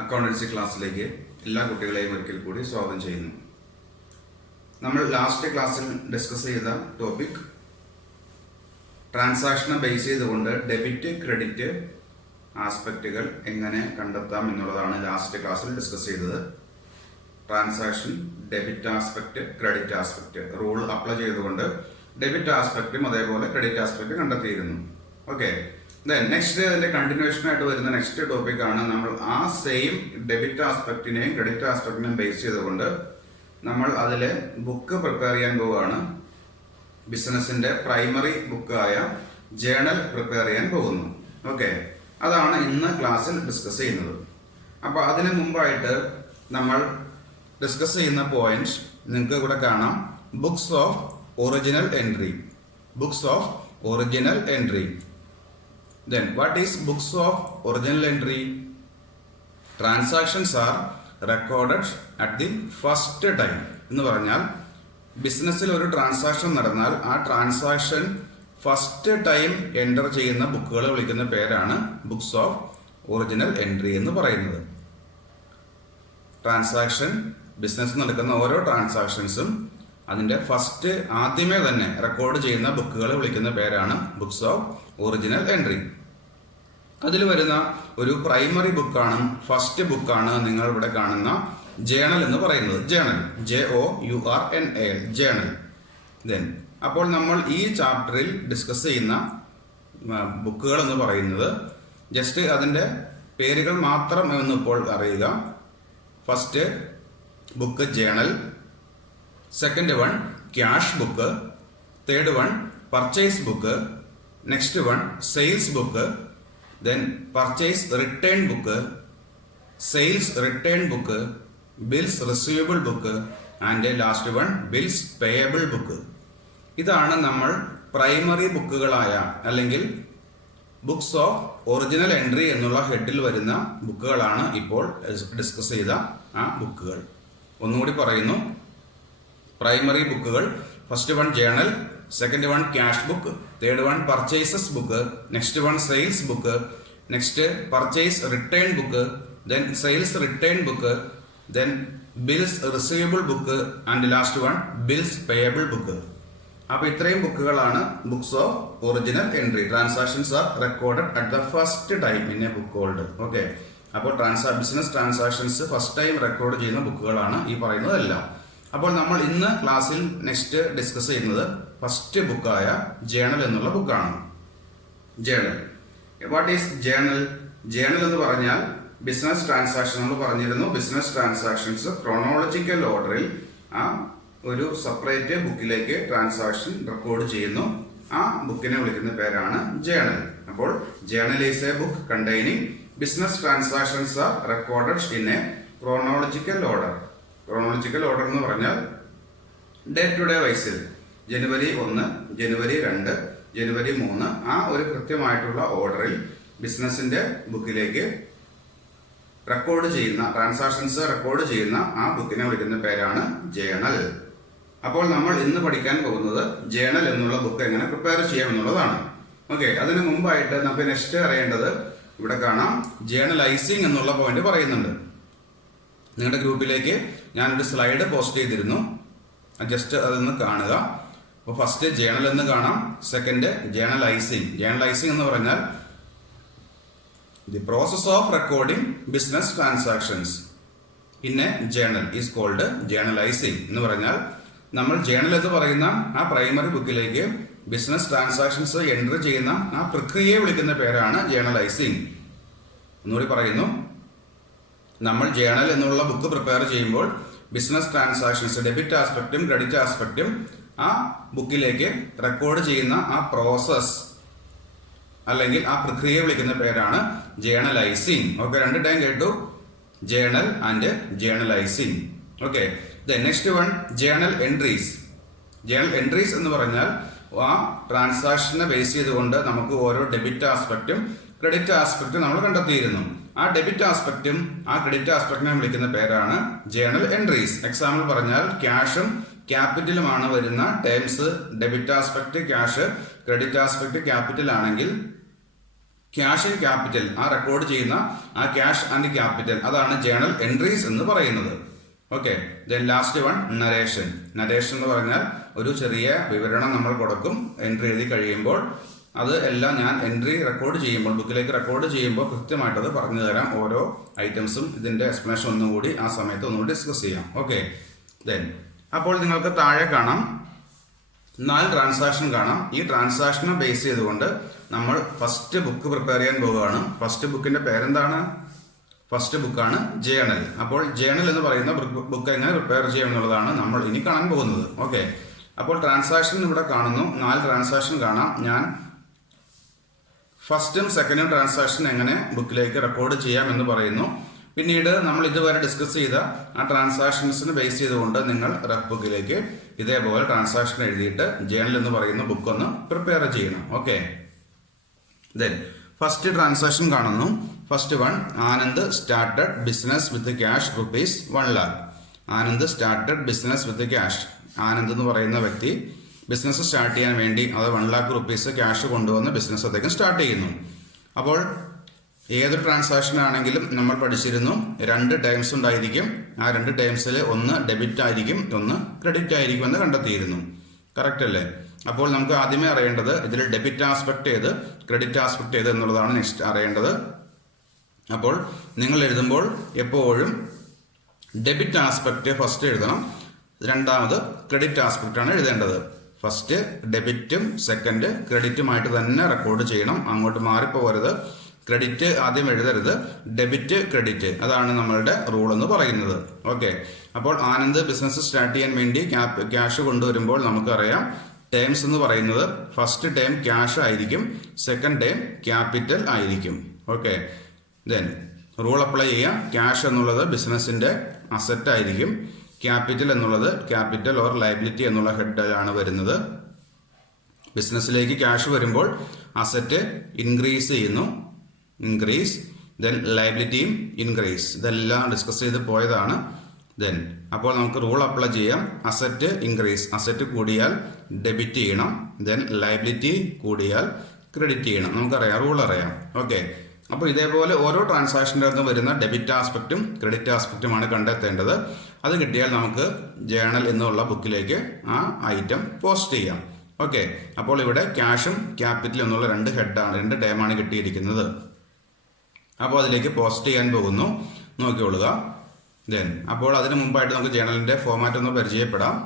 Accountancy ക്ലാസ്സിലേക്ക് എല്ലാ കുട്ടികളെയും ഒരിക്കൽ കൂടി സ്വാഗതം ചെയ്യുന്നു. നമ്മൾ ലാസ്റ്റ് ക്ലാസ്സിൽ ഡിസ്കസ് ചെയ്ത ടോപ്പിക് ട്രാൻസാക്ഷനെ ബേസ് ചെയ്തുകൊണ്ട് ഡെബിറ്റ് ക്രെഡിറ്റ് ആസ്പെക്റ്റുകൾ എങ്ങനെ കണ്ടെത്താം എന്നുള്ളതാണ് ലാസ്റ്റ് ക്ലാസ്സിൽ ഡിസ്കസ് ചെയ്തത്. Transaction, debit aspect, credit aspect rule apply ചെയ്തുകൊണ്ട് ഡെബിറ്റ് ആസ്പെക്റ്റും അതേപോലെ ക്രെഡിറ്റ് ആസ്പെക്റ്റും കണ്ടെത്തിയിരുന്നു. ഓക്കെ, നെക്സ്റ്റ് അതിന്റെ കണ്ടിന്യൂഷൻ ആയിട്ട് വരുന്ന നെക്സ്റ്റ് ടോപ്പിക് ആണ്. നമ്മൾ ആ സെയിം ഡെബിറ്റ് ആസ്പെക്റ്റിനെയും ക്രെഡിറ്റ് ആസ്പെക്റ്റിനെയും ബേസ് ചെയ്തുകൊണ്ട് നമ്മൾ അതിലെ ബുക്ക് പ്രിപ്പയർ ചെയ്യാൻ പോവുകയാണ്. ബിസിനസിന്റെ പ്രൈമറി ബുക്കായ ജേണൽ പ്രിപ്പയർ ചെയ്യാൻ പോകുന്നു. ഓക്കെ, അതാണ് ഇന്ന് ക്ലാസ്സിൽ ഡിസ്കസ് ചെയ്യുന്നത്. അപ്പോൾ അതിന് മുമ്പായിട്ട് നമ്മൾ ഡിസ്കസ് ചെയ്യുന്ന പോയിന്റ് നിങ്ങൾക്ക് ഇവിടെ കാണാം. Books of original entry. Books of original entry. Then what is books of original entry? Transactions are recorded at the first time. എന്ന് പറഞ്ഞാൽ ബിസിനസ്സിൽ ഒരു ട്രാൻസാക്ഷൻ നടന്നാൽ ആ ട്രാൻസാക്ഷൻ ഫസ്റ്റ് ടൈം എൻ്റർ ചെയ്യുന്ന ബുക്കുകളെ വിളിക്കുന്ന പേരാണ് ബുക്സ് ഓഫ് ഒറിജിനൽ എൻട്രി എന്ന് പറയുന്നത്. ട്രാൻസാക്ഷൻ, ബിസിനസ് നടക്കുന്ന ഓരോ ട്രാൻസാക്ഷൻസും അതിന്റെ ഫസ്റ്റ് ആദ്യമേ തന്നെ റെക്കോർഡ് ചെയ്യുന്ന ബുക്കുകളെ വിളിക്കുന്ന പേരാണ് ബുക്സ് ഓഫ് ഒറിജിനൽ എൻട്രി. അതിൽ വരുന്ന ഒരു പ്രൈമറി ബുക്കാണ്, ഫസ്റ്റ് ബുക്കാണ് നിങ്ങൾ ഇവിടെ കാണുന്ന ജേണൽ എന്ന് പറയുന്നത്. Journal, JOURNAL, journal. അപ്പോൾ നമ്മൾ ഈ ചാപ്റ്ററിൽ ഡിസ്കസ് ചെയ്യുന്ന ബുക്കുകൾ എന്ന് പറയുന്നത് ജസ്റ്റ് അതിന്റെ പേരുകൾ മാത്രം എന്നിപ്പോൾ അറിയുക. First book journal, second one cash book, third one purchase book, next one sales book, then purchase return book, sales return book, bills receivable book, and last one bills payable book. ഇതാണ് നമ്മൾ primary ബുക്കുകളായ അല്ലെങ്കിൽ books of original entry എന്നുള്ള ഹെഡിൽ വരുന്ന ബുക്കുകളാണ് ഇപ്പോൾ discuss ചെയ്ത ആ ബുക്കുകൾ. ഒന്നുകൂടി പറയുന്നു. പ്രൈമറി ബുക്കുകൾ, first one journal, second one cash book, third one purchases book, next one sales book, next purchase return book, then sales return book, then bills receivable book, and last one bills payable book. അപ്പൊ ഇത്രയും ബുക്കുകളാണ് books of original entry. Transactions are recorded at the first time in a book hold. Okay, അപ്പോൾ business transactions first time record ചെയ്യുന്ന ബുക്കുകളാണ് ഈ പറയുന്നതെല്ലാം. അപ്പോൾ നമ്മൾ ഇന്ന് ക്ലാസ്സിൽ നെക്സ്റ്റ് ഡിസ്കസ് ചെയ്യുന്നത് ഫസ്റ്റ് ബുക്കായ ജേണൽ എന്നുള്ള ബുക്കാണ്. Journal, what is journal? Journal എന്ന് പറഞ്ഞാൽ ബിസിനസ് ട്രാൻസാക്ഷൻ നമ്മൾ പറഞ്ഞിരുന്നു. ബിസിനസ് ട്രാൻസാക്ഷൻസ് ക്രോണോളജിക്കൽ ഓർഡറിൽ ആ ഒരു സെപ്പറേറ്റ് ബുക്കിലേക്ക് ട്രാൻസാക്ഷൻ റെക്കോർഡ് ചെയ്യുന്നു. ആ ബുക്കിനെ വിളിക്കുന്ന പേരാണ് ജേണൽ. അപ്പോൾ journal is A book containing business transactions are recorded in A chronological order. Chronological order എന്ന് പറഞ്ഞാൽ ഡേ ടു ഡേ വൈസിൽ ജനുവരി 1, ജനുവരി 2, ജനുവരി 3 ആ ഒരു കൃത്യമായിട്ടുള്ള ഓർഡറിൽ ബിസിനസിന്റെ ബുക്കിലേക്ക് റെക്കോർഡ് ചെയ്യുന്ന ട്രാൻസാക്ഷൻസ് റെക്കോർഡ് ചെയ്യുന്ന ആ ബുക്കിനെ വിളിക്കുന്ന പേരാണ് ജേണൽ. അപ്പോൾ നമ്മൾ ഇന്ന് പഠിക്കാൻ പോകുന്നത് ജേണൽ എന്നുള്ള ബുക്ക് എങ്ങനെ പ്രിപ്പയർ ചെയ്യാം എന്നുള്ളതാണ്. ഓക്കെ, അതിന് മുമ്പായിട്ട് നമുക്ക് നെക്സ്റ്റ് അറിയേണ്ടത് ഇവിടെ കാണാം, ജേണലൈസിങ് എന്നുള്ള പോയിന്റ് പറയുന്നുണ്ട്. നിങ്ങളുടെ ഗ്രൂപ്പിലേക്ക് ഞാനൊരു സ്ലൈഡ് പോസ്റ്റ് ചെയ്തിരുന്നു, ജസ്റ്റ് അതൊന്ന് കാണുക. അപ്പോൾ ഫസ്റ്റ് ജേണൽ എന്ന് കാണാം, സെക്കൻഡ് ജേണലൈസിങ്. ജേണലൈസിങ് എന്ന് പറഞ്ഞാൽ the process of recording business transactions in a journal is called journalizing. എന്ന് പറഞ്ഞാൽ നമ്മൾ ജേണൽ എന്ന് പറയുന്ന ആ പ്രൈമറി ബുക്കിലേക്ക് ബിസിനസ് ട്രാൻസാക്ഷൻസ് എൻറ്റർ ചെയ്യുന്ന ആ പ്രക്രിയയെ വിളിക്കുന്ന പേരാണ് ജേണലൈസിങ്. ഒന്നുകൂടി പറയുന്നു, നമ്മൾ ജേണൽ എന്നുള്ള ബുക്ക് പ്രിപ്പയർ ചെയ്യുമ്പോൾ ബിസിനസ് ട്രാൻസാക്ഷൻസ് ഡെബിറ്റ് ആസ്പെക്റ്റും ക്രെഡിറ്റ് ആസ്പെക്റ്റും ആ ബുക്കിലേക്ക് റെക്കോർഡ് ചെയ്യുന്ന ആ പ്രോസസ് അല്ലെങ്കിൽ ആ പ്രക്രിയയെ വിളിക്കുന്ന പേരാണ് ജേണലൈസിങ്. ഓക്കെ, 2 ടൈം കേട്ടു, journal and journalising. Okay, next one journal entries. Journal entries എന്ന് പറഞ്ഞാൽ ആ ട്രാൻസാക്ഷനെ ബേസ് ചെയ്തുകൊണ്ട് നമുക്ക് ഓരോ ഡെബിറ്റ് ആസ്പെക്റ്റും ക്രെഡിറ്റ് ആസ്പെക്റ്റും നമ്മൾ കണ്ടെത്തിയിരുന്നു. ആ ഡെബിറ്റ് ആസ്പെക്റ്റും ആ ക്രെഡിറ്റ് ആസ്പെക്റ്റിനെ വിളിക്കുന്ന പേരാണ് ജേണൽ എൻട്രീസ്. എക്സാമ്പിൾ പറഞ്ഞാൽ ക്യാഷും ക്യാപിറ്റലുമാണ് വരുന്ന terms. Debit aspect cash, credit aspect capital ആണെങ്കിൽ ക്യാഷ് ആൻഡ് ക്യാപിറ്റൽ, ആ റെക്കോർഡ് ചെയ്യുന്ന ആ ക്യാഷ് ആൻഡ് ക്യാപിറ്റൽ, അതാണ് ജേണൽ എൻട്രീസ് എന്ന് പറയുന്നത്. Okay. Then last one narration. Narration എന്ന് പറഞ്ഞാൽ ഒരു ചെറിയ വിവരണം നമ്മൾ കൊടുക്കും എൻട്രി എഴുതി കഴിയുമ്പോൾ. അത് എല്ലാം ഞാൻ എൻട്രി റെക്കോർഡ് ചെയ്യുമ്പോൾ, ബുക്കിലേക്ക് റെക്കോർഡ് ചെയ്യുമ്പോൾ കൃത്യമായിട്ടത് പറഞ്ഞു തരാം. ഓരോ ഐറ്റംസും ഇതിന്റെ എക്സ്പ്ലനേഷൻ ഒന്നുകൂടി ആ സമയത്ത് ഒന്നുകൂടി ഡിസ്കസ് ചെയ്യാം. ഓക്കെ. ദെൻ അപ്പോൾ നിങ്ങൾക്ക് താഴെ കാണാം 4 ട്രാൻസാക്ഷൻ കാണാം. ഈ ട്രാൻസാക്ഷനെ ബേസ് ചെയ്തുകൊണ്ട് നമ്മൾ ഫസ്റ്റ് ബുക്ക് പ്രിപ്പയർ ചെയ്യാൻ പോവുകയാണ്. ഫസ്റ്റ് ബുക്കിന്റെ പേരെന്താണ്? ഫസ്റ്റ് ബുക്കാണ് ജേണൽ. അപ്പോൾ ജേണൽ എന്ന് പറയുന്ന ബുക്ക് എങ്ങനെ പ്രിപ്പയർ ചെയ്യാം എന്നുള്ളതാണ് നമ്മൾ ഇനി കാണാൻ പോകുന്നത്. ഓക്കെ. അപ്പോൾ ട്രാൻസാക്ഷൻ ഇവിടെ കാണുന്നു, 4 ട്രാൻസാക്ഷൻ കാണാം. ഞാൻ ഫസ്റ്റും സെക്കൻഡും ട്രാൻസാക്ഷൻ എങ്ങനെ ബുക്കിലേക്ക് റെക്കോർഡ് ചെയ്യാം എന്ന് പറയുന്നു. പിന്നീട് നമ്മൾ ഇതുവരെ ഡിസ്കസ് ചെയ്ത ആ ട്രാൻസാക്ഷൻസിന് ബേസ് ചെയ്തുകൊണ്ട് നിങ്ങൾ റഫ് ബുക്കിലേക്ക് ഇതേപോലെ ട്രാൻസാക്ഷൻ എഴുതിയിട്ട് ജേണൽ എന്ന് പറയുന്ന ബുക്ക് ഒന്ന് പ്രിപ്പയർ ചെയ്യണം. ഓക്കെ. ദെൻ ഫസ്റ്റ് ട്രാൻസാക്ഷൻ കാണുന്നു. First one, Anand started business with cash ₹1 lakh. Anand started business with cash. Anand എന്ന് പറയുന്ന വ്യക്തി ബിസിനസ് സ്റ്റാർട്ട് ചെയ്യാൻ വേണ്ടി അത് ₹1 lakh ക്യാഷ് കൊണ്ടുവന്ന് ബിസിനസ് അദ്ദേഹം സ്റ്റാർട്ട് ചെയ്യുന്നു. അപ്പോൾ ഏതൊരു ട്രാൻസാക്ഷൻ ആണെങ്കിലും നമ്മൾ പഠിച്ചിരുന്നു 2 ടൈംസ് ഉണ്ടായിരിക്കും. ആ 2 ടൈംസിൽ ഒന്ന് ഡെബിറ്റ് ആയിരിക്കും, ഒന്ന് ക്രെഡിറ്റ് ആയിരിക്കും എന്ന് കണ്ടെത്തിയിരുന്നു. കറക്റ്റ് അല്ലേ? അപ്പോൾ നമുക്ക് ആദ്യമേ അറിയേണ്ടത് ഇതിൽ ഡെബിറ്റ് ആസ്പെക്ട് ഏത്, ക്രെഡിറ്റ് ആസ്പെക്ട് ഏത് എന്നുള്ളതാണ് നെക്സ്റ്റ് അറിയേണ്ടത്. അപ്പോൾ നിങ്ങൾ എഴുതുമ്പോൾ എപ്പോഴും ഡെബിറ്റ് ആസ്പെക്ട് ഫസ്റ്റ് എഴുതണം, രണ്ടാമത് ക്രെഡിറ്റ് ആസ്പെക്ട് ആണ് എഴുതേണ്ടത്. ഫസ്റ്റ് ഡെബിറ്റും സെക്കൻഡ് ക്രെഡിറ്റുമായിട്ട് തന്നെ റെക്കോർഡ് ചെയ്യണം, അങ്ങോട്ട് മാറിപ്പോകരുത്. ക്രെഡിറ്റ് ആദ്യം എഴുതരുത്, ഡെബിറ്റ് ക്രെഡിറ്റ്, അതാണ് നമ്മളുടെ റൂൾ എന്ന് പറയുന്നത്. ഓക്കെ. അപ്പോൾ ആനന്ദ് ബിസിനസ് സ്റ്റാർട്ട് ചെയ്യാൻ വേണ്ടി ക്യാഷ് കൊണ്ടുവരുമ്പോൾ നമുക്കറിയാം ടേംസ് എന്ന് പറയുന്നത് ഫസ്റ്റ് ടേം ക്യാഷ് ആയിരിക്കും, സെക്കൻഡ് ടേം ക്യാപിറ്റൽ ആയിരിക്കും. ഓക്കെ. ദെൻ റൂൾ അപ്ലൈ ചെയ്യാം. ക്യാഷ് എന്നുള്ളത് ബിസിനസിന്റെ അസറ്റ് ആയിരിക്കും, ക്യാപിറ്റൽ എന്നുള്ളത് ക്യാപിറ്റൽ ഓർ ലയബിലിറ്റി എന്നുള്ള ഹെഡിലാണ് വരുന്നത്. ബിസിനസ്സിലേക്ക് ക്യാഷ് വരുമ്പോൾ അസറ്റ് ഇൻക്രീസ് ചെയ്യുന്നു, ഇൻക്രീസ്. ദെൻ ലയബിലിറ്റിയും ഇൻക്രീസ്. ഇതെല്ലാം ഡിസ്കസ് ചെയ്ത് പോയതാണ്. ദെൻ അപ്പോൾ നമുക്ക് റൂൾ അപ്ലൈ ചെയ്യാം. അസറ്റ് ഇൻക്രീസ്, അസറ്റ് കൂടിയാൽ ഡെബിറ്റ് ചെയ്യണം. ദെൻ ലയബിലിറ്റി കൂടിയാൽ ക്രെഡിറ്റ് ചെയ്യണം. നമുക്കറിയാം, റൂൾ അറിയാം. ഓക്കെ. അപ്പോൾ ഇതേപോലെ ഓരോ ട്രാൻസാക്ഷൻ്റെ അകത്ത് വരുന്ന ഡെബിറ്റ് ആസ്പെക്റ്റും ക്രെഡിറ്റ് ആസ്പെക്റ്റുമാണ് കണ്ടെത്തേണ്ടത്. അത് കിട്ടിയാൽ നമുക്ക് ജേണൽ എന്നുള്ള ബുക്കിലേക്ക് ആ ഐറ്റം പോസ്റ്റ് ചെയ്യാം. ഓക്കെ. അപ്പോൾ ഇവിടെ ക്യാഷും ക്യാപിറ്റൽ എന്നുള്ള 2 ഹെഡാണ്, 2 ടേമാണ് കിട്ടിയിരിക്കുന്നത്. അപ്പോൾ അതിലേക്ക് പോസ്റ്റ് ചെയ്യാൻ പോകുന്നു, നോക്കിക്കൊള്ളുക. ദെൻ അപ്പോൾ അതിന് മുമ്പായിട്ട് നമുക്ക് ജേണലിന്റെ ഫോമാറ്റ് ഒന്ന് പരിചയപ്പെടാം.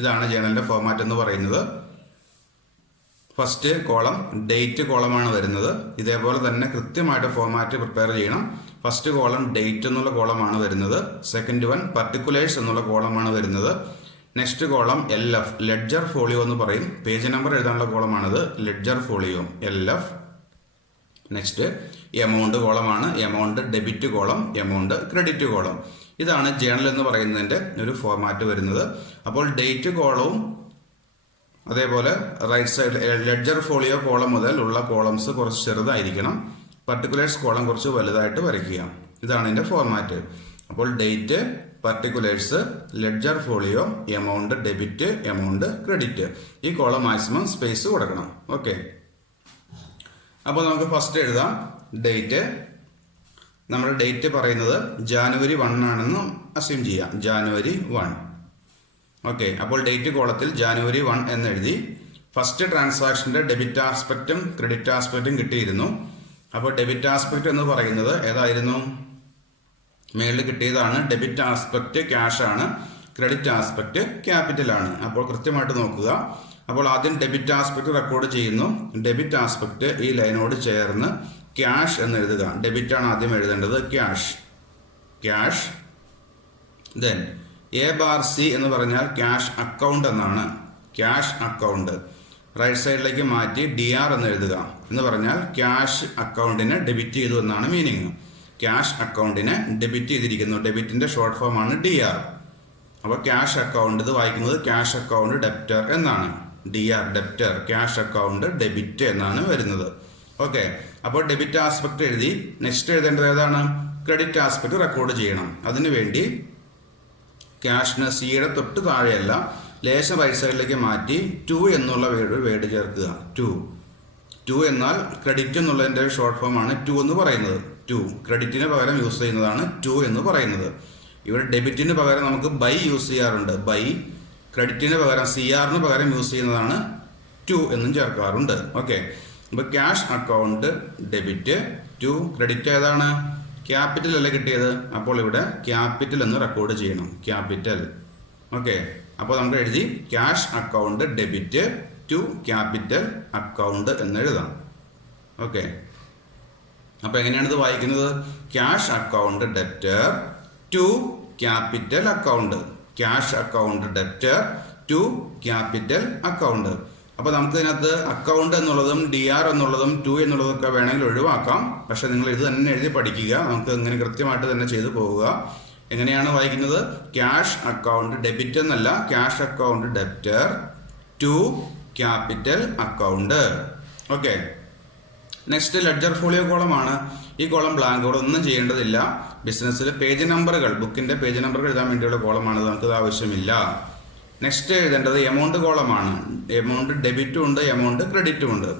ഇതാണ് ജേണലിന്റെ ഫോമാറ്റ് എന്ന് പറയുന്നത്. ഫസ്റ്റ് കോളം ഡേറ്റ് കോളമാണ് വരുന്നത്. ഇതേപോലെ തന്നെ കൃത്യമായിട്ട് ഫോമാറ്റ് പ്രിപ്പയർ ചെയ്യണം. ഫസ്റ്റ് കോളം ഡേറ്റ് എന്നുള്ള കോളമാണ് വരുന്നത്. സെക്കൻഡ് വൺ പർട്ടിക്കുലേഴ്സ് എന്നുള്ള കോളമാണ് വരുന്നത്. Next column LF, ledger folio എന്ന് പറയും. പേജ് നമ്പർ എഴുതാനുള്ള കോളമാണിത്, ledger folio LF. Next amount കോളമാണ്, amount debit column, amount credit column. ഇതാണ് ജേണൽ എന്ന് പറയുന്നതിന്റെ ഒരു ഫോർമാറ്റ് വരുന്നത്. അപ്പോൾ ഡേറ്റ് കോളവും അതേപോലെ right side ledger folio column മുതൽ ഉള്ള കോളംസ് കുറച്ച് ചെറുതായിരിക്കണം, പർട്ടിക്കുലേഴ്സ് കോളം കുറച്ച് വലുതായിട്ട് വരയ്ക്കുക. ഇതാണ് ഇതിന്റെ ഫോർമാറ്റ്. അപ്പോൾ date, particulars, ledger folio, amount debit, amount credit. ഈ കോളം മാക്സിമം സ്പേസ് കൊടുക്കണം. ഓക്കെ. അപ്പോൾ നമുക്ക് ഫസ്റ്റ് എഴുതാം ഡേറ്റ്. നമ്മുടെ ഡേറ്റ് പറയുന്നത് January 1 ആണെന്ന് അസ്യൂം ചെയ്യാം. January 1. ഓക്കെ. അപ്പോൾ ഡേറ്റ് കോളത്തിൽ January 1 എന്ന് എഴുതി. ഫസ്റ്റ് ട്രാൻസാക്ഷന്റെ ഡെബിറ്റ് ആസ്പെക്റ്റും ക്രെഡിറ്റ് ആസ്പെക്റ്റും കിട്ടിയിരുന്നു. അപ്പോൾ ഡെബിറ്റ് ആസ്പെക്റ്റ് എന്ന് പറയുന്നത് ഏതായിരുന്നു? മേളിൽ കിട്ടിയതാണ്. ഡെബിറ്റ് ആസ്പെക്റ്റ് ക്യാഷ് ആണ്, ക്രെഡിറ്റ് ആസ്പെക്റ്റ് ക്യാപിറ്റൽ ആണ്. അപ്പോൾ കൃത്യമായിട്ട് നോക്കുക. അപ്പോൾ ആദ്യം ഡെബിറ്റ് ആസ്പെക്ട് റെക്കോർഡ് ചെയ്യുന്നു. ഡെബിറ്റ് ആസ്പെക്ട് ഈ ലൈനോട് ചേർന്ന് ക്യാഷ് എന്ന് എഴുതുക. ഡെബിറ്റ് ആണ് ആദ്യം എഴുതേണ്ടത്, ക്യാഷ്, ക്യാഷ്. ദെൻ A/C എന്ന് പറഞ്ഞാൽ ക്യാഷ് അക്കൗണ്ട് എന്നാണ്, ക്യാഷ് അക്കൗണ്ട്. റൈറ്റ് സൈഡിലേക്ക് മാറ്റി DR എന്ന് എഴുതുക. എന്ന് പറഞ്ഞാൽ ക്യാഷ് അക്കൗണ്ടിനെ ഡെബിറ്റ് ചെയ്തു എന്നാണ് മീനിങ്. ക്യാഷ് അക്കൗണ്ടിനെ ഡെബിറ്റ് ചെയ്തിരിക്കുന്നു. ഡെബിറ്റിന്റെ ഷോർട്ട് ഫോം ആണ് DR. അപ്പോൾ ക്യാഷ് അക്കൗണ്ട്, ഇത് വായിക്കുന്നത് ക്യാഷ് അക്കൗണ്ട് ഡെപ്റ്റർ എന്നാണ്. DR debtor, cash account debit എന്നാണ് വരുന്നത്. ഓക്കെ. അപ്പോൾ ഡെബിറ്റ് ആസ്പെക്ട് എഴുതി. നെക്സ്റ്റ് എഴുതേണ്ടത് ഏതാണ്? ക്രെഡിറ്റ് ആസ്പെക്ട് റെക്കോർഡ് ചെയ്യണം. അതിനുവേണ്ടി ക്യാഷിന് സിയുടെ തൊട്ട് താഴെയല്ല, ലേശം റൈറ്റ് സൈഡിലേക്ക് മാറ്റി 2 എന്നുള്ള വേർഡ് ചേർക്കുക. 2 ടു എന്നാൽ ക്രെഡിറ്റ് എന്നുള്ളതിൻ്റെ ഷോർട്ട് ഫോമാണ് ടു എന്ന് പറയുന്നത്. ടു ക്രെഡിറ്റിന് പകരം യൂസ് ചെയ്യുന്നതാണ് ടു എന്ന് പറയുന്നത്. ഇവിടെ ഡെബിറ്റിന് പകരം നമുക്ക് ബൈ യൂസ് ചെയ്യാറുണ്ട്. ബൈ ക്രെഡിറ്റിന് പകരം CRന് പകരം യൂസ് ചെയ്യുന്നതാണ് ടു എന്നും ചേർക്കാറുണ്ട്. ഓക്കെ, അപ്പോൾ cash account debit to credit ഏതാണ്? ക്യാപിറ്റൽ അല്ലേ കിട്ടിയത്, അപ്പോൾ ഇവിടെ ക്യാപിറ്റൽ എന്ന് റെക്കോർഡ് ചെയ്യണം. ക്യാപിറ്റൽ. ഓക്കെ, അപ്പോൾ നമുക്ക് എഴുതി cash account debit to capital account എന്ന് എഴുതാം. ഓക്കെ, അപ്പോൾ എങ്ങനെയാണ് ഇത് വായിക്കുന്നത്? Cash account debtor to capital account. Cash account debtor to capital account. അപ്പോൾ നമുക്ക് ഇതിനകത്ത് അക്കൗണ്ട് എന്നുള്ളതും DR എന്നുള്ളതും ടു എന്നുള്ളതും ഒക്കെ വേണമെങ്കിൽ ഒഴിവാക്കാം. പക്ഷെ നിങ്ങൾ ഇത് തന്നെ എഴുതി പഠിക്കുക. നമുക്ക് ഇങ്ങനെ കൃത്യമായിട്ട് തന്നെ ചെയ്തു പോവുക. എങ്ങനെയാണ് വായിക്കുന്നത്? ക്യാഷ് അക്കൗണ്ട് ഡെബിറ്റ് എന്നല്ല, cash account debtor to capital account. Okay, next ledger folio കോളമാണ്. ഈ കോളം ബ്ലാങ്ക്, കോളം ഒന്നും ചെയ്യേണ്ടതില്ല. ബിസിനസ്സിൽ പേജ് നമ്പറുകൾ, ബുക്കിന്റെ പേജ് നമ്പറുകൾ എഴുതാൻ വേണ്ടിയുള്ള കോളമാണ്, നമുക്കത് ആവശ്യമില്ല. നെക്സ്റ്റ് എഴുതേണ്ടത് എമൗണ്ട് കോളമാണ്. എമൗണ്ട് ഡെബിറ്റും ഉണ്ട്, എമൗണ്ട് ക്രെഡിറ്റും ഉണ്ട്.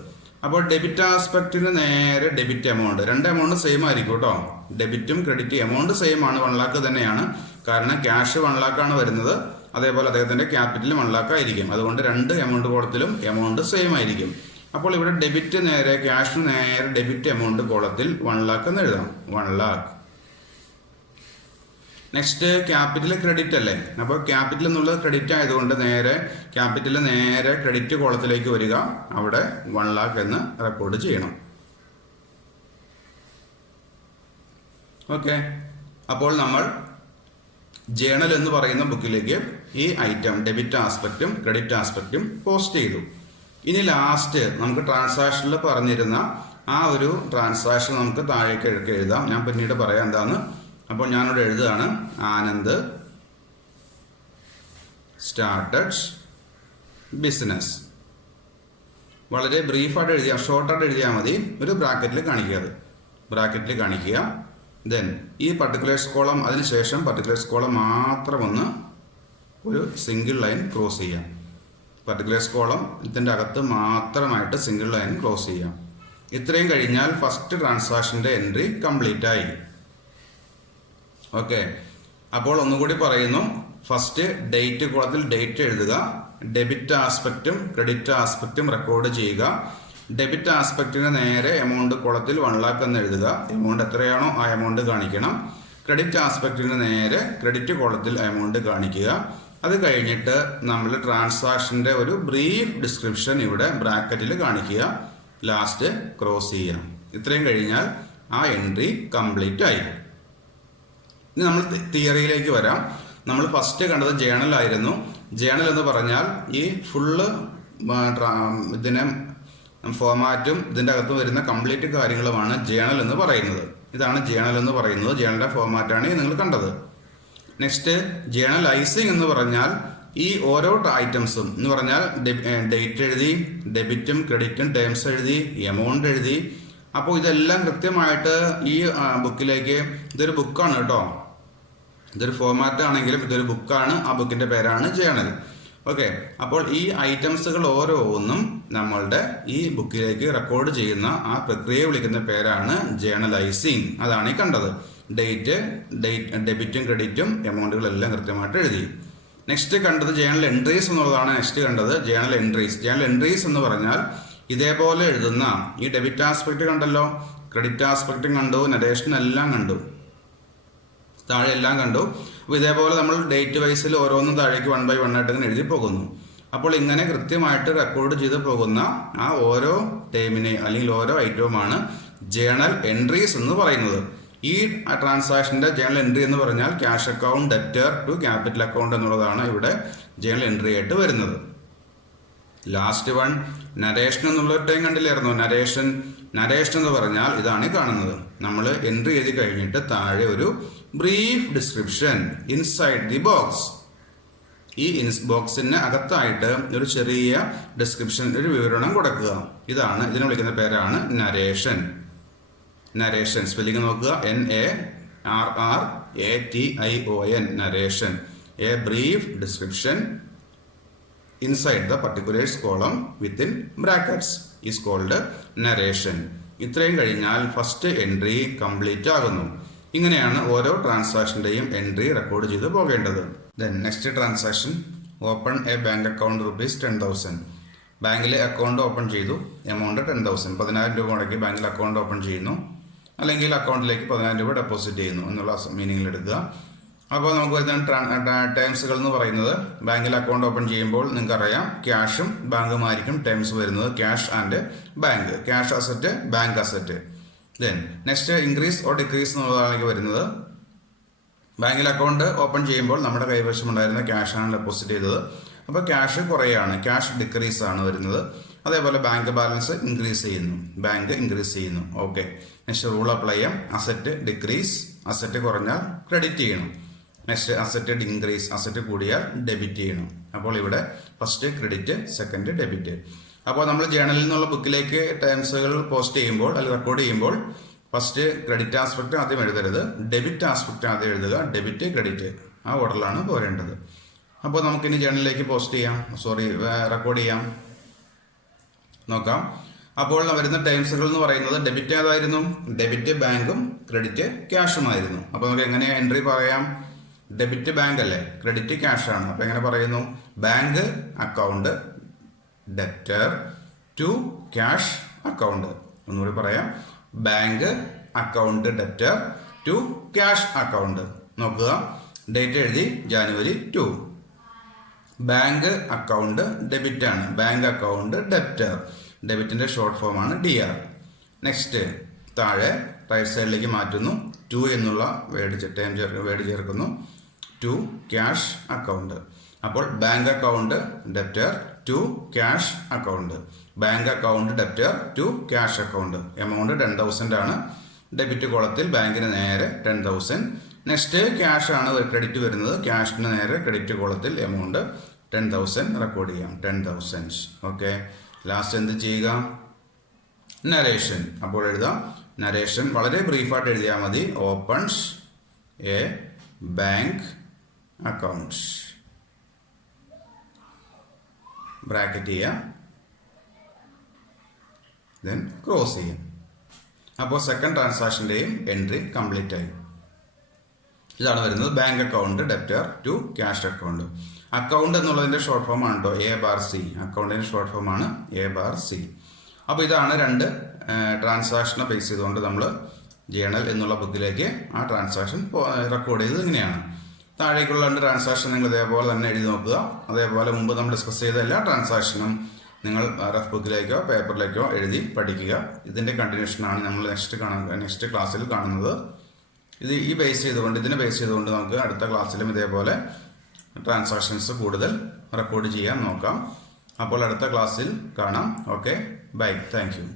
അപ്പോൾ ഡെബിറ്റ് ആസ്പെക്റ്റിന് നേരെ ഡെബിറ്റ് എമൗണ്ട്, രണ്ട് എമൗണ്ട് സെയിം ആയിരിക്കും കേട്ടോ. ഡെബിറ്റും ക്രെഡിറ്റ് എമൗണ്ട് സെയിം ആണ്, 1 lakh തന്നെയാണ്. കാരണം ക്യാഷ് 1 lakh ആണ് വരുന്നത്, അതേപോലെ അദ്ദേഹത്തിന്റെ ക്യാപിറ്റലും 1 lakh ആയിരിക്കും. അതുകൊണ്ട് രണ്ട് എമൗണ്ട് കോളത്തിലും എമൗണ്ട് സെയിം ആയിരിക്കും. അപ്പോൾ ഇവിടെ ഡെബിറ്റ് നേരെ ക്യാഷിന് നേരെ ഡെബിറ്റ് എമൗണ്ട് കോളത്തിൽ 1 lakh എന്ന് എഴുതാം. 1 lakh. നെക്സ്റ്റ് ക്യാപിറ്റൽ ക്രെഡിറ്റ് അല്ലേ, അപ്പോൾ ക്യാപിറ്റൽ എന്നുള്ളത് ക്രെഡിറ്റ് ആയതുകൊണ്ട് നേരെ ക്യാപിറ്റൽ നേരെ ക്രെഡിറ്റ് കോളത്തിലേക്ക് വരിക. അവിടെ 1 lakh എന്ന് റെക്കോർഡ് ചെയ്യണം. ഓക്കെ, അപ്പോൾ നമ്മൾ ജേണൽ എന്ന് പറയുന്ന ബുക്കിലേക്ക് ഈ ഐറ്റം ഡെബിറ്റ് ആസ്പെക്റ്റും ക്രെഡിറ്റ് ആസ്പെക്റ്റും പോസ്റ്റ് ചെയ്തു. ഇനി ലാസ്റ്റ് നമുക്ക് ട്രാൻസാക്ഷനിൽ പറഞ്ഞിരുന്ന ആ ഒരു ട്രാൻസാക്ഷൻ നമുക്ക് താഴേക്ക് എഴുതാം. ഞാൻ പിന്നീട് പറയാം എന്താന്ന്. അപ്പോൾ ഞാനിവിടെ എഴുതുകയാണ്, ആനന്ദ് സ്റ്റാർട്ടഡ് ബിസിനസ്. വളരെ ബ്രീഫായിട്ട് എഴുതിയാൽ, ഷോർട്ടായിട്ട് എഴുതിയാൽ മതി. ഒരു ബ്രാക്കറ്റിൽ കാണിക്കുക, അത് ബ്രാക്കറ്റിൽ കാണിക്കുക. ദെൻ ഈ പർട്ടിക്കുലേഴ്സ് കോളം, അതിനുശേഷം പർട്ടിക്കുലേഴ്സ് കോളം മാത്രം ഒന്ന് ഒരു സിംഗിൾ ലൈൻ ക്രോസ് ചെയ്യാം. പർട്ടിക്കുലേഴ്സ് കോളം ഇതിൻ്റെ അകത്ത് മാത്രമായിട്ട് സിംഗിൾ ലൈൻ ക്രോസ് ചെയ്യാം. ഇത്രയും കഴിഞ്ഞാൽ ഫസ്റ്റ് ട്രാൻസാക്ഷൻ്റെ എൻട്രി കംപ്ലീറ്റ് ആയി. ഓക്കെ, അപ്പോൾ ഒന്നുകൂടി പറയുന്നു. ഫസ്റ്റ് ഡേറ്റ് കോളത്തിൽ ഡേറ്റ് എഴുതുക. ഡെബിറ്റ് ആസ്പെക്റ്റും ക്രെഡിറ്റ് ആസ്പെക്റ്റും റെക്കോർഡ് ചെയ്യുക. ഡെബിറ്റ് ആസ്പെക്റ്റിന് നേരെ എമൗണ്ട് കോളത്തിൽ 1 lakh എന്ന് എഴുതുക. എമൗണ്ട് എത്രയാണോ ആ എമൗണ്ട് കാണിക്കണം. ക്രെഡിറ്റ് ആസ്പെക്റ്റിന് നേരെ ക്രെഡിറ്റ് കോളത്തിൽ എമൗണ്ട് കാണിക്കുക. അത് കഴിഞ്ഞിട്ട് നമ്മൾ ട്രാൻസാക്ഷൻ്റെ ഒരു ബ്രീഫ് ഡിസ്ക്രിപ്ഷൻ ഇവിടെ ബ്രാക്കറ്റിൽ കാണിക്കുക. ലാസ്റ്റ് ക്രോസ് ചെയ്യാം. ഇത്രയും കഴിഞ്ഞാൽ ആ എൻട്രി കംപ്ലീറ്റ് ആയി. ഇനി നമ്മൾ തിയറിയിലേക്ക് വരാം. നമ്മൾ ഫസ്റ്റ് കണ്ടത് ജേണൽ ആയിരുന്നു. ജേണൽ എന്ന് പറഞ്ഞാൽ ഈ ഫുള്ള് ഇതിനെ ഫോമാറ്റും ഇതിൻ്റെ അകത്ത് വരുന്ന കംപ്ലീറ്റ് കാര്യങ്ങളുമാണ് ജേണൽ എന്ന് പറയുന്നത്. ഇതാണ് ജേണൽ എന്ന് പറയുന്നത്. ജേണലിൻ്റെ ഫോമാറ്റാണ് ഈ നിങ്ങൾ കണ്ടത്. നെക്സ്റ്റ് ജേണലൈസിങ് എന്ന് പറഞ്ഞാൽ ഈ ഓരോ ഐറ്റംസും എന്ന് പറഞ്ഞാൽ ഡേറ്റ് എഴുതി, ഡെബിറ്റും ക്രെഡിറ്റും ടേംസ് എഴുതി, എമൗണ്ട് എഴുതി. അപ്പോൾ ഇതെല്ലാം കൃത്യമായിട്ട് ഈ ബുക്കിലേക്ക്, ഇതൊരു ബുക്കാണ് കേട്ടോ, ഇതൊരു ഫോമാറ്റ് ആണെങ്കിലും ഇതൊരു ബുക്കാണ്. ആ ബുക്കിന്റെ പേരാണ് ജേണൽ. ഓക്കെ, അപ്പോൾ ഈ ഐറ്റംസുകൾ ഓരോന്നും നമ്മളുടെ ഈ ബുക്കിലേക്ക് റെക്കോർഡ് ചെയ്യുന്ന ആ പ്രക്രിയയെ വിളിക്കുന്ന പേരാണ് ജേണലൈസിങ്. അതാണ് ഈ കണ്ടത്. ഡെബിറ്റും ക്രെഡിറ്റും എമൗണ്ടുകളെല്ലാം കൃത്യമായിട്ട് എഴുതി. നെക്സ്റ്റ് കണ്ടത് ജേണൽ എൻട്രീസ് എന്നുള്ളതാണ്. നെക്സ്റ്റ് കണ്ടത് ജേണൽ എൻട്രീസ്. ജേണൽ എൻട്രീസ് എന്ന് പറഞ്ഞാൽ ഇതേപോലെ എഴുതുന്ന, ഈ ഡെബിറ്റ് ആസ്പെക്ട് കണ്ടല്ലോ, ക്രെഡിറ്റ് ആസ്പെക്റ്റും കണ്ടു, നരേഷൻ എല്ലാം കണ്ടു, താഴെ എല്ലാം കണ്ടു. അപ്പോൾ ഇതേപോലെ നമ്മൾ ഡേറ്റ് വൈസിൽ ഓരോന്നും താഴേക്ക് 1 by 1 ആയിട്ട് ഇങ്ങനെ എഴുതി പോകുന്നു. അപ്പോൾ ഇങ്ങനെ കൃത്യമായിട്ട് റെക്കോർഡ് ചെയ്ത് പോകുന്ന ആ ഓരോ ടേമിനെ അല്ലെങ്കിൽ ഓരോ ഐറ്റവുമാണ് ജേണൽ എൻട്രീസ് എന്ന് പറയുന്നത്. ഈ ട്രാൻസാക്ഷന്റെ ജേണൽ എൻട്രി എന്ന് പറഞ്ഞാൽ cash account debtor to capital account എന്നുള്ളതാണ് ഇവിടെ ജേണൽ എൻട്രി ആയിട്ട് വരുന്നത്. ലാസ്റ്റ് വൺ നരേഷൻ എന്നുള്ള ടൈം കണ്ടില്ലായിരുന്നു. നരേഷൻ എന്ന് പറഞ്ഞാൽ ഇതാണ് കാണുന്നത്. നമ്മൾ എൻട്രി എഴുതി കഴിഞ്ഞിട്ട് താഴെ ഒരു brief description inside the box. ഈ ബോക്സിന് അകത്തായിട്ട് ഒരു ചെറിയ ഡിസ്ക്രിപ്ഷൻ, ഒരു വിവരണം കൊടുക്കുക. ഇതിനെ വിളിക്കുന്ന പേരാണ് നരേഷൻ. നരേഷൻ സ്പെല്ലിംഗ് നോക്കുക, NARRATION. Narration. A brief description inside the particulars column within brackets is called narration. ഇത്രയും കഴിഞ്ഞാൽ ഫസ്റ്റ് എൻട്രി കംപ്ലീറ്റ് ആകുന്നു. ഇങ്ങനെയാണ് ഓരോ ട്രാൻസാക്ഷൻ്റെയും എൻട്രി റെക്കോർഡ് ചെയ്ത് പോകേണ്ടത്. Then next transaction, open A bank account ₹10,000. ബാങ്കിൽ അക്കൗണ്ട് ഓപ്പൺ ചെയ്തു, എമൗണ്ട് 10,000, 10,000 രൂപ മുടക്കി ബാങ്കിൽ അക്കൗണ്ട് ഓപ്പൺ ചെയ്യുന്നു, അല്ലെങ്കിൽ അക്കൗണ്ടിലേക്ക് 10,000 രൂപ ഡെപ്പോസിറ്റ് ചെയ്യുന്നു എന്നുള്ള മീനിങ്ങിൽ എടുക്കുക. അപ്പോൾ നമുക്ക് വരുന്ന ടേംസുകൾ എന്ന് പറയുന്നത്, ബാങ്കിൽ അക്കൗണ്ട് ഓപ്പൺ ചെയ്യുമ്പോൾ നിങ്ങൾക്കറിയാം ക്യാഷും ബാങ്കുമായിരിക്കും ടേംസ് വരുന്നത്. Cash and bank, cash asset, bank asset. Then next increase or decrease എന്നുള്ളതാണ് വരുന്നത്. ബാങ്കിൽ അക്കൗണ്ട് ഓപ്പൺ ചെയ്യുമ്പോൾ നമ്മുടെ കൈവശം ഉണ്ടായിരുന്ന ക്യാഷാണ് ഡെപ്പോസിറ്റ് ചെയ്തത്. അപ്പോൾ ക്യാഷ് കുറയാണ്, ക്യാഷ് ഡിക്രീസ് ആണ് വരുന്നത്. അതേപോലെ ബാങ്ക് ബാലൻസ് ഇൻക്രീസ് ചെയ്യുന്നു, ബാങ്ക് ഇൻക്രീസ് ചെയ്യുന്നു. ഓക്കെ, നെക്സ്റ്റ് റൂൾ അപ്ലൈ ചെയ്യാം. അസറ്റ് ഡിക്രീസ്, അസറ്റ് കുറഞ്ഞാൽ ക്രെഡിറ്റ് ചെയ്യണം. നെക്സ്റ്റ് അസറ്റ് ഇൻക്രീസ്, അസറ്റ് കൂടിയാൽ ഡെബിറ്റ് ചെയ്യണം. അപ്പോൾ ഇവിടെ ഫസ്റ്റ് ക്രെഡിറ്റ്, സെക്കൻഡ് ഡെബിറ്റ്. അപ്പോൾ നമ്മൾ ജേണലിൽ നിന്നുള്ള ബുക്കിലേക്ക് ടേംസുകൾ പോസ്റ്റ് ചെയ്യുമ്പോൾ അല്ലെങ്കിൽ റെക്കോർഡ് ചെയ്യുമ്പോൾ ഫസ്റ്റ് ക്രെഡിറ്റ് ആസ്പെക്ട് ആദ്യം എഴുതരുത്, ഡെബിറ്റ് ആസ്പെക്ട് ആദ്യം എഴുതുക. ഡെബിറ്റ് ക്രെഡിറ്റ് ആ ഓർഡറിലാണ് പോരേണ്ടത്. അപ്പോൾ നമുക്കിനി ജേണലിലേക്ക് പോസ്റ്റ് ചെയ്യാം, റെക്കോർഡ് ചെയ്യാം. നോക്കാം. അപ്പോൾ വരുന്ന ടേംസുകൾ എന്ന് പറയുന്നത് ഡെബിറ്റ് ഏതായിരുന്നു? ഡെബിറ്റ് ബാങ്കും ക്രെഡിറ്റ് ക്യാഷുമായിരുന്നു. അപ്പോൾ നമുക്ക് എങ്ങനെ എൻട്രി പറയാം? ഡെബിറ്റ് ബാങ്ക് അല്ലേ, ക്രെഡിറ്റ് ക്യാഷ് ആണ്. അപ്പോൾ എങ്ങനെ പറയുന്നു? Bank account debtor to cash account. ഒന്നുകൂടി പറയാം, bank account debtor to cash account. നോക്കുക, ഡേറ്റ് എഴുതി January 2. ബാങ്ക് അക്കൗണ്ട് ഡെബിറ്റ് ആണ്, ബാങ്ക് അക്കൗണ്ട് ഡെപ്റ്റർ, ഡെബിറ്റിന്റെ ഷോർട്ട് ഫോം ആണ് DR. നെക്സ്റ്റ് താഴെ റൈറ്റ് സൈഡിലേക്ക് മാറ്റുന്നു, ടു എന്നുള്ള വേർഡ് ചേർക്കുന്നു, ടു ക്യാഷ് അക്കൗണ്ട്. അപ്പോൾ bank account debtor to cash account, bank account debtor to cash account. Amount 10,000 ആണ്. ഡെബിറ്റ് കോളത്തിൽ ബാങ്കിന് നേരെ 10,000. നെക്സ്റ്റ് ക്യാഷ് ആണ് ക്രെഡിറ്റ് വരുന്നത്, ക്യാഷിന് നേരെ ക്രെഡിറ്റ് കോളത്തിൽ എമൗണ്ട് 10,000 റെക്കോർഡ് ചെയ്യാം, 10,000. ഓക്കെ, ലാസ്റ്റ് എന്ത് ചെയ്യുക? നരേഷൻ. അപ്പോൾ എഴുതാം നരേഷൻ, വളരെ ബ്രീഫായിട്ട് എഴുതിയാൽ മതി. Opens a bank account, bracket ചെയ്യാം, ദെൻ ക്രോസ് ചെയ്യാം. അപ്പോൾ സെക്കൻഡ് ട്രാൻസാക്ഷൻ്റെയും എൻട്രി കംപ്ലീറ്റ് ആയി. ഇതാണ് വരുന്നത് bank account debtor to cash account. Account എന്നുള്ളതിന്റെ ഷോർട്ട് ഫോം ആണ് കേട്ടോ A/C. അക്കൗണ്ടിന്റെ ഷോർട്ട് ഫോം ആണ് A/C. അപ്പോൾ ഇതാണ് രണ്ട് ട്രാൻസാക്ഷനെ ബേസ് ചെയ്തുകൊണ്ട് നമ്മൾ ജേണൽ എന്നുള്ള ബുക്കിലേക്ക് ആ ട്രാൻസാക്ഷൻ റെക്കോർഡ് ചെയ്തത് ഇങ്ങനെയാണ്. താഴേക്കുള്ള രണ്ട് ട്രാൻസാക്ഷൻ നിങ്ങൾ ഇതേപോലെ തന്നെ എഴുതി നോക്കുക. അതേപോലെ മുമ്പ് നമ്മൾ ഡിസ്കസ് ചെയ്ത എല്ലാ ട്രാൻസാക്ഷനും നിങ്ങൾ റഫ് ബുക്കിലേക്കോ പേപ്പറിലേക്കോ എഴുതി പഠിക്കുക. ഇതിന്റെ കണ്ടിന്യൂഷനാണ് നമ്മൾ നെക്സ്റ്റ് ക്ലാസ്സിൽ കാണുന്നത്. ഇതിനെ ബേസ് ചെയ്തുകൊണ്ട് നമുക്ക് അടുത്ത ക്ലാസ്സിലും ഇതേപോലെ ട്രാൻസാക്ഷൻസ് കൂടുതൽ റെക്കോർഡ് ചെയ്യാൻ നോക്കാം. അപ്പോൾ അടുത്ത ക്ലാസ്സിൽ കാണാം. Okay, bye, thank U.